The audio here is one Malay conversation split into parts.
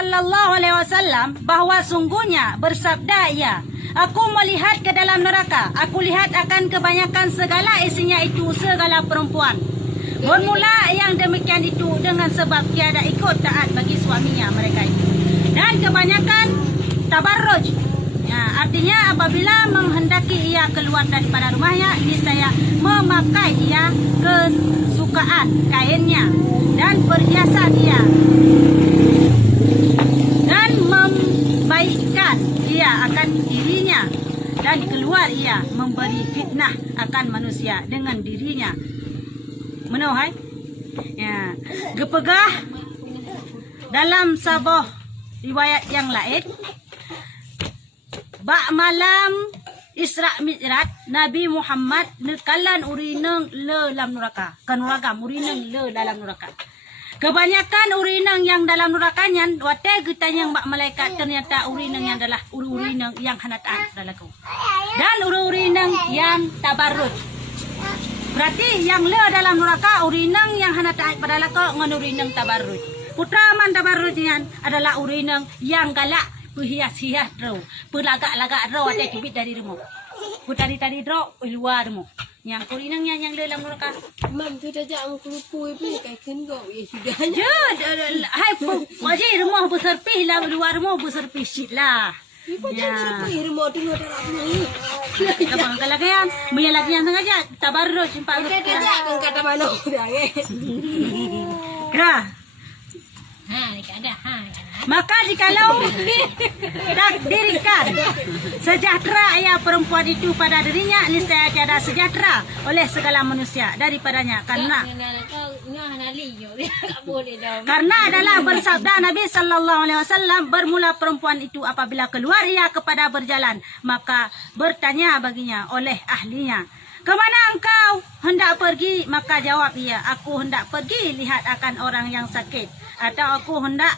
sallallahu alaihi wasallam bahwa sungguhnya bersabda ia, aku melihat ke dalam neraka, aku lihat akan kebanyakan segala isinya itu segala perempuan. Bermula yang demikian itu dengan sebab tiada ikut taat bagi suaminya mereka itu. Dan kebanyakan tabarruj. Ya, artinya apabila menghendaki ia keluar daripada rumahnya, niscaya memakai ia kesukaan kainnya dan perhiasan ia, dan membaikkan ia akan dirinya, dan keluar ia memberi fitnah akan manusia dengan dirinya. Menuhai? Ya, gepegah dalam sebuah riwayat yang lain, bak malam Isra Mi'raj Nabi Muhammad nekalan urineng le dalam neraka. Kan uragam urineng le dalam neraka. Kebanyakan urineng yang dalam nerakanya wate getanya bak malaikat ternyata urineng yang adalah urineng yang hanataan dalaku. Dan urineng yang tabarruj. Berarti yang le dalam neraka urineng yang hanataan pada lako ngan urineng tabarruj. Putra man tabarrujnya adalah urineng yang galak berhias-hias ro, berlagak-lagak ro ada tibit dari rumah. Putari-tari ro luar rumah. Yang urinengnya yang dalam neraka. Mam tu dah jangan kelupui pun kai kengo ya sudah. Je, hai wajib rumah berserpih lah, luar rumah berserpih sit lah. Ibu jangan kelupui rumah tengok dalam ni. Abang kalagian, punya lagian sengaja tabarruj empat. Kita jangan kata mana dah ke. Kah? Maka jikalau takdirkan sejahtera ia perempuan itu pada dirinya, niscaya tiada sejahtera oleh segala manusia daripadanya, karena adalah bersabda Nabi sallallahu alaihi wasallam, bermula perempuan itu apabila keluar ia kepada berjalan, maka bertanya baginya oleh ahlinya, kemana engkau hendak pergi? Maka jawab ia, aku hendak pergi lihat akan orang yang sakit, atau aku hendak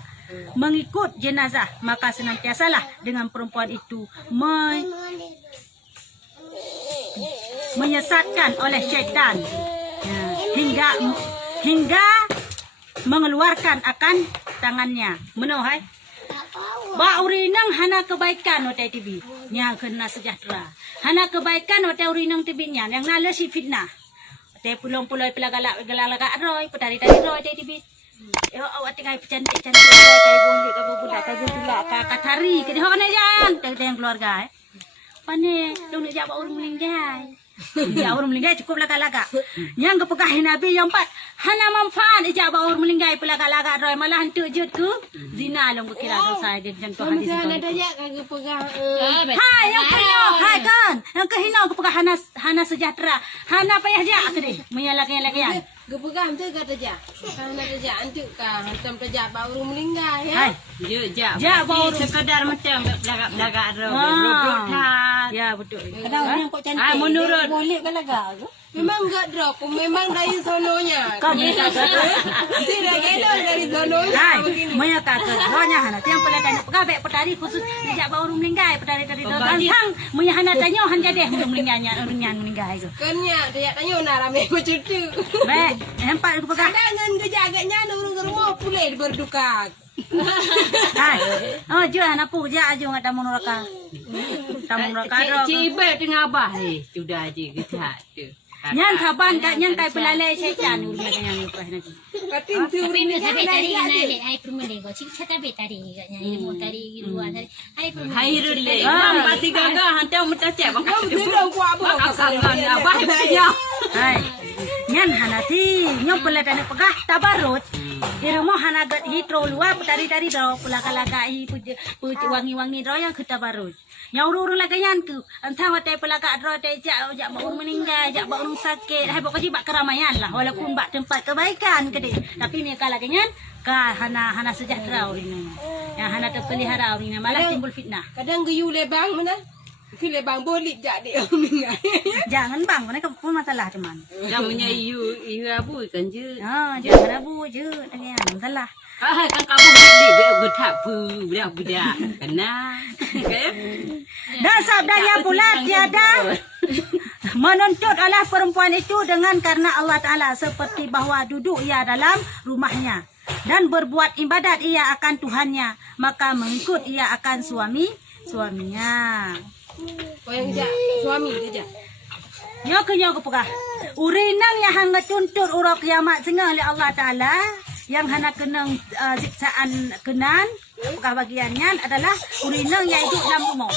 mengikut jenazah. Maka senantiasalah dengan perempuan itu menyesatkan oleh syaitan, hingga mengeluarkan akan tangannya. Menuhai ba urinang hana kebaikan otai tibi nya kena sejahtera, hana kebaikan otai urinang tibinya yang nala si fitnah otai pulong-puloi pelagalak roy petari-tari roy otai tibi. Yo awak tinggal cantik-cantik kayak boleh kamu budak kamu pula katari ke dia kan jangan teng keluarga pane dong nak jawab orang meninggal. Ya orang meninggal cukup laga-laga. Yang kepekahin Nabi yang empat, hana manfaat ijab orang meninggal pelaga-laga roy malah hantu jut ke zina long kira dosa dia contoh hadis. Mana dah ya kagak pegang. Hai yang kena, hai kan. Yang kehina kepekah hana sejahtera. Hana payah je akde. Menyalak-nyalakian. Gepegam tu kata ja. Kalau nak ja antuk ka hantam terja baru meninggal ya. Hai. Ja baru sekadar macam belagak-belagak Ya betul. Ada orang kok cantik. Menurut boleh ke laga tu? Memang enggak drop, memang dari sononya. Kau ni tak Tidak kena dari sononya. hai, menyatakan rohnya hana tiang pelakon pegawai petari khusus sejak baru meninggal petari-tari tantang menyahana tanya han jadi meninggalnya orang meninggal itu. Kenya dia tanya nak ramai macam tu. Baik, empat pegawai. Kadang kerja agaknya orang rumah pulih berduka. Hai. Oh, jual anak pu ja aja ngata neraka. Tamu neraka. Cibet dengan abah ni sudah aja kita tu. Nyan saban kat nyan kai pelalai syaitan ulah yang lepas nanti. Katin tu Tapi sampai tadi kan ai permendeng kau cik sampai tadi katnya ilmu tadi luar tadi ai permendeng. Hairul le. Nampak tiga gah hantar mentacak bang. kau tidak kuat apa. Kangen abah punya. Hai. Nyan hanati nyom peladana pegah tabarut. Di rumah hana gat hitro luar petari-tari do pelaga-laga hi wangi-wangi do yang kita barut. Yang urus lagayan tu antang watai pelaga do tai jak baru meninggal, jak baru sakit. Hai pokok bak keramaian lah walaupun bak tempat kebaikan ke dia. Tapi ni kalagayan ka hana sejahtera urina. Yang hana terpelihara urina malah timbul fitnah. Kadang geyu lebang mana? File bang boleh jadi meninggal. Jangan bang, mana pun masalah teman. Yang punya iu abu kan je. Jangan abu je, tangan masalah. Ah kan kamu beli getak budak-budak. Kena. Dan sabdanya pula tiada menuntut oleh perempuan itu dengan karena Allah Ta'ala seperti bahawa duduk ia dalam rumahnya. dan berbuat ibadat ia akan Tuhannya, maka mengikut ia akan suaminya. Oh yang kerja suami kerja. Nyo pegah. Urinang yang hanga tuntut urang kiamat sengah oleh Allah Taala, yang hana kenang siksaan kenan, pegah bagiannya adalah urinang yang hidup dalam rumah.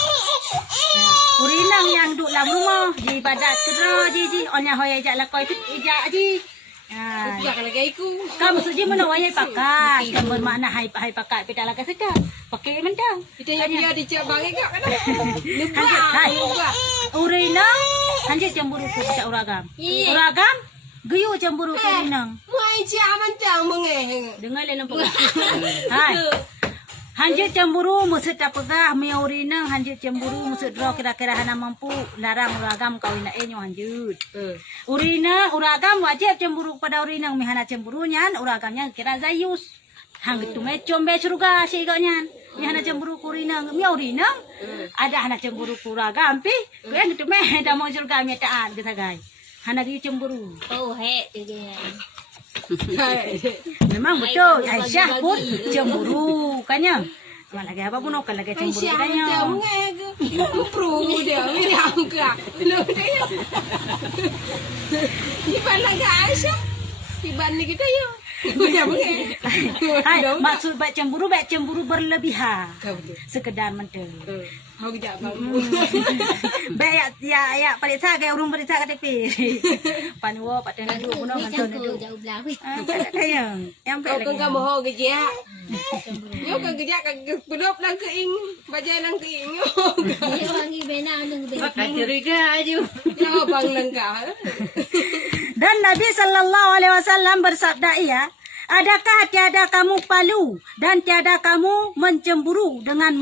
Urinang yang duduk dalam rumah, di ibadat kedra ji onya hoya jak lakoi tu ijak ji. Bukan lagi aku. Kamu suji mana wayai pakai, kan bermakna hai pakai pita laga seka. Pakai mentang. Kita yang dia dicek bang ikak kan. Hai. Urinang hanjit cemburu ku cak uragam. Uragam geyu cemburu ku urinang. Mai cek mentang mengeh. Dengar le nampak. Hai. Hanjit cemburu maksud tak pegah mia urinang hanjit cemburu maksud draw kira-kira hana mampu larang uragam kawin enyo hanjut. Urina uragam wajib cemburu pada urinang mihana cemburunya uragamnya kira zayus. Hang itu combe surga siganya. Mihana cemburu ku urinang mia urinang ada hana cemburu ku uragam pi yang itu meh dah mau surga mia taan gesagai. Hana dia cemburu. Oh he tu dia. Memang betul Aisyah pun cemburu kannya. Lagi apa pun kan lagi cemburu Aisyah kannya. dia mengeh ke. Pro dia bilang ke. Lo dia. Iban lagi Aisyah. Iban ni kita yo. Dia mengeh. Hai, maksud baik cemburu berlebihan. Sekedar mentel. Hau kejap bang. Baik ya paling sagai urung paling sagai tepi. Panwo pat tengah dulu puno Macam kanton tu dulu. jauh belah weh. Kayang. Yang Kau baik kan lagi. kamu hau kejap. Yo kan kejap kan penup lang keing. Bajai lang keing yo. Dia wangi benang tu benang. Pakai cerita aja. Ya bang langkah. Dan Nabi sallallahu alaihi wasallam bersabda ia, adakah tiada kamu palu dan tiada kamu mencemburu dengan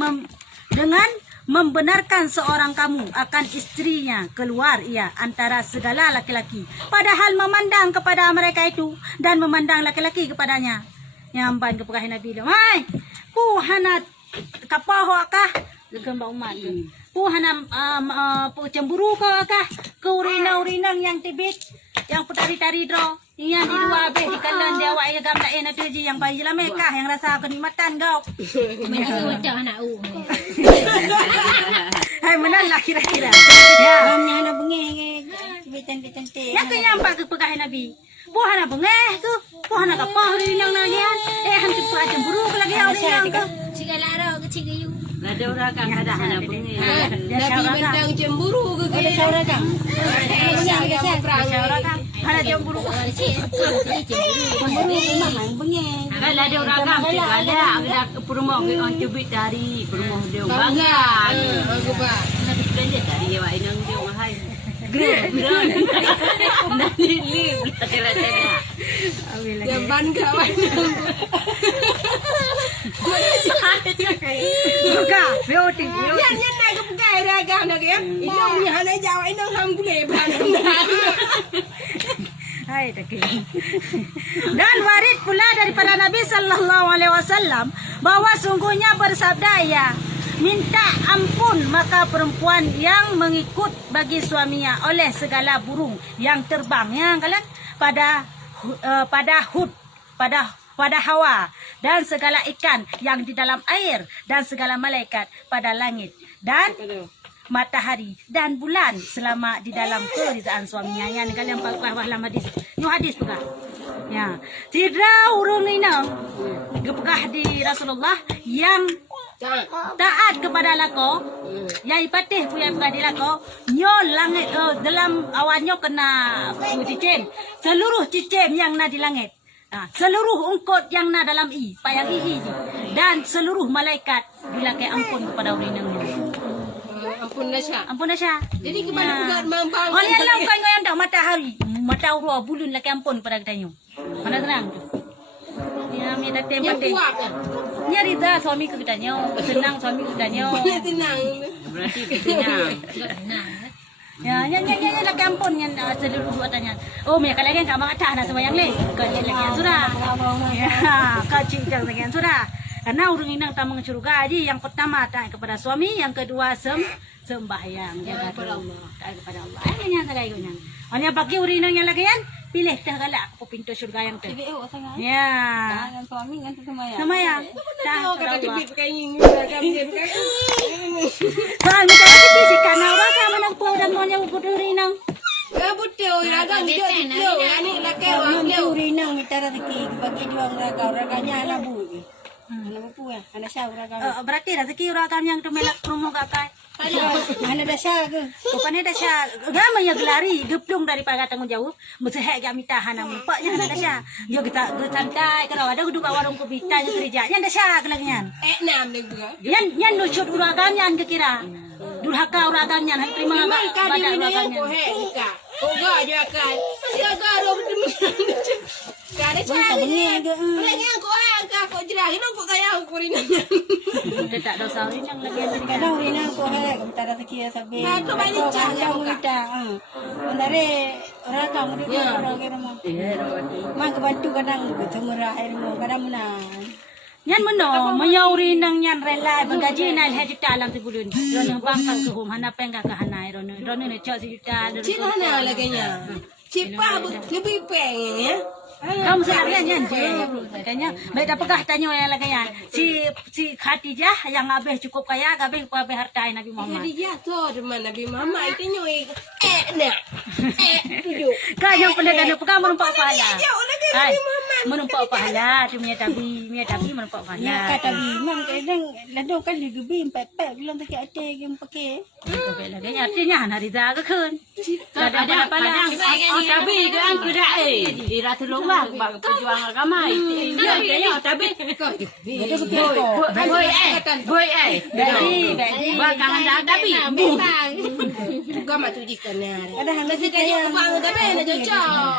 membenarkan seorang kamu akan istrinya keluar ia antara segala laki-laki, padahal memandang kepada mereka itu dan memandang laki-laki kepadanya. Nyamban ke pekahin Nabi dia, "Hai, ku hana kapaho akah?" Gembang umat. Ku hana cemburu kah ke urina-urinang yang tibik, yang putari-tari dro. Yang di luar beh di kalan dia awak yang gamdak yang ada yang bayi lah mereka yang rasa kenikmatan kau. Macam macam anak u. Hai menalah kira-kira. Ya. Yang anak bengeng. Betan-betan-betan. Yang kenyampak ke pekahin Nabi. Buhana bengeh tu. Buhana kapah urinang nagian. Hantu pula cemburu ke lagi urinang tu. Cik lara ke cik gayu. Ada orang kan ada anak bunyi. Nabi mendang cemburu ke kaya. Saurakan. Hana cemburu. Kalau cik cemburu memang bengeng. Kalau ada orang kan ada perumah ke orang cubit dari perumah dia bangga. Aku pak. Tapi belanja dari dia wak inang dia mahal. Gerak. Nanti liu kita rasa. Yang bangga mana? Buka, beauty. Yan naik ke pegai raga nak ya. Itu ni hana Jawa ini ham gule ban. Hai tak. Dan warid pula daripada Nabi sallallahu alaihi wasallam bahwa sungguhnya bersabda ia, minta ampun maka perempuan yang mengikut bagi suaminya oleh segala burung yang terbang yang kalian pada Hawa dan segala ikan yang di dalam air dan segala malaikat pada langit dan matahari dan bulan selama di dalam kerizaan suaminya. Yang kalian pakah dalam hadis. Ini hadis pegah. Ya. Tidak urung inang gepegah di Rasulullah yang taat kepada lako, yang ipatih punya pegah di lako, nyo langit dalam awannya kena cicim. Seluruh cicim yang na di langit. Seluruh ungkot yang na dalam payang dan seluruh malaikat dilakai ampun kepada urinangnya. Ampun Nasya. Ampun Nasya. Jadi ke mana juga mambang. Oh ni lah bukan yang tak matahari. Mata urut bulun laki ampun kepada katanya. Mana tenang tu. Ya, mi tak Yang tembak. kuat kan. Nya rida suami ke katanya. Senang suami ke katanya. Dia tenang. Berarti kita Ya, nya laki ampun yang seluruh buatannya. Oh, mi kalau lagi enggak mengatakan sembahyang le. Kau lagi yang surah. Ya, kau cincang lagi yang surah. Karena urung inang tamang surga aja yang pertama taat kepada suami, yang kedua sembahyang jaga kepada Allah. Taat kepada Allah. Ini yang saya ikutnya. Hanya bagi urinang yang lagi kan pilih dah galak aku pintu surga yang tu. Jadi sangat. Ya. Dengan suami nanti semayang. Semayang. Dah. Oh, kata debit pakai ini, kata dia pakai. Soalnya tadi bisikan orang kamu nak pulang dan mau nyawa berdiri nang. Betul, ragang dia betul. Ani nak kau, kau. Rinang mitara teki bagi dia orang raganya ala bu. Ana bu ya, ana sya raga. Berarti rezeki orang yang tu melak rumah kakak. Ana dah sya ke? Bukannya dah sya, gama ya gelari, geplung daripada tanggung jawab. Mesti hek kami tahan nama paknya ada dah sya. Dia kita santai kalau ada duduk warung kopi tanya kerjanya dah sya kelangnya. Nam ni juga. Yan nucut uragannya kekira. Durhaka uragannya hai terima Memang kadi bina yang kau uragannya. hek ika. Kau gak je akan. Masih agak ada demi. Kada cari. Orang yang kau hek ika kau jerah. Ini kau sayang kau rinang. Dia tak ada saurin yang lagi yang Kadang rinang ko hek mitara teki sabe. Nah, tu banyak cara yang buka. kita. Ondare raga mu dia orang ke rumah. Mak bantu kadang bertemurah air mu kadang menang. Yan meno menyauri nang yan rela bagaji na he juta lang tibulun. Rono bangkang ke hum hana pengga ke hana rono ne cok si juta. Cik mana laganya? Cipa lebih pengen ya. Kamu sekalian yan je. Katanya baik dah pegah tanya yang lagi yan. Si Khadijah yang habis cukup kaya, habis harta Nabi Muhammad. Jadi jatuh dengan Nabi Muhammad itu nyoi. Nak. Tujuh. Kau yang pernah dan pegang menumpak pahala. Jauh lagi Hai, Nabi Muhammad. menumpak pahala. Dia punya tabi menumpak pahala. Ya kata bimam kadang ladong kan digebi pepek bilang teki ate yang pakai. Baik lagi artinya hari dah ke kan. Kadang tapi kan kuda ira tolong bang pejuang agama dia kaya tapi boy Baik. bang kangen dah tapi Bukan macam jikan ni. Kadang Nanti kaya bang tapi nak cocok.